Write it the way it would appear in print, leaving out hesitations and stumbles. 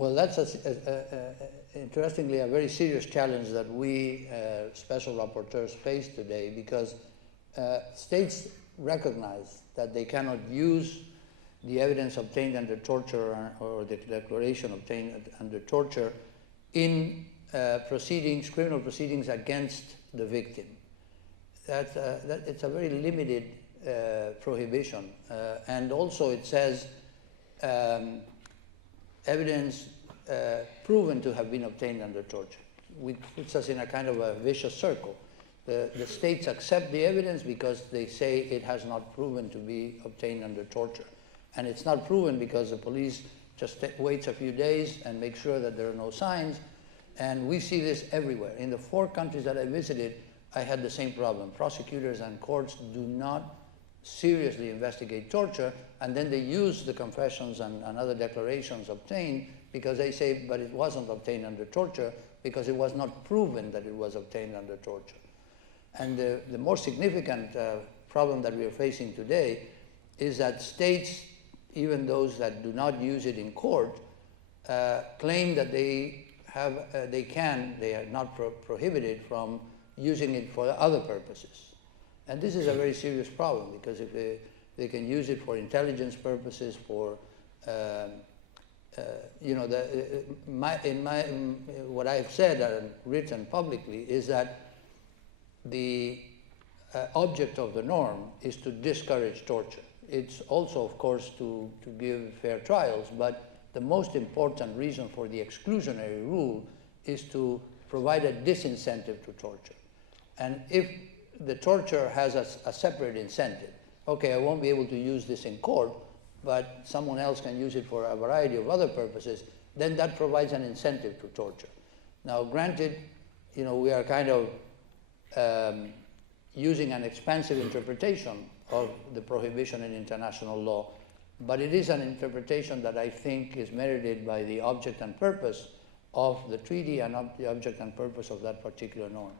Well, that's interestingly a very serious challenge that we special rapporteurs face today, because states recognize that they cannot use the evidence obtained under torture or the declaration obtained under torture in criminal proceedings against the victim. It's a very limited prohibition. And also it says evidence proven to have been obtained under torture, which puts us in a kind of a vicious circle. The states accept the evidence because they say it has not proven to be obtained under torture. And it's not proven because the police just waits a few days and make sure that there are no signs. And we see this everywhere. In the 4 countries that I visited, I had the same problem. Prosecutors and courts do not seriously investigate torture, and then they use the confessions and other declarations obtained because they say, but it wasn't obtained under torture because it was not proven that it was obtained under torture. And the more significant problem that we are facing today is that states, even those that do not use it in court, claim that they are not prohibited from using it for other purposes. And this is a very serious problem, because if they can use it for intelligence purposes, for what I've said and written publicly is that the object of the norm is to discourage torture. It's also, of course, to give fair trials, but the most important reason for the exclusionary rule is to provide a disincentive to torture. And if the torture has a separate incentive, okay, I won't be able to use this in court, but someone else can use it for a variety of other purposes, then that provides an incentive to torture. Now, granted, we are kind of using an expansive interpretation of the prohibition in international law, but it is an interpretation that I think is merited by the object and purpose of the treaty and the object and purpose of that particular norm.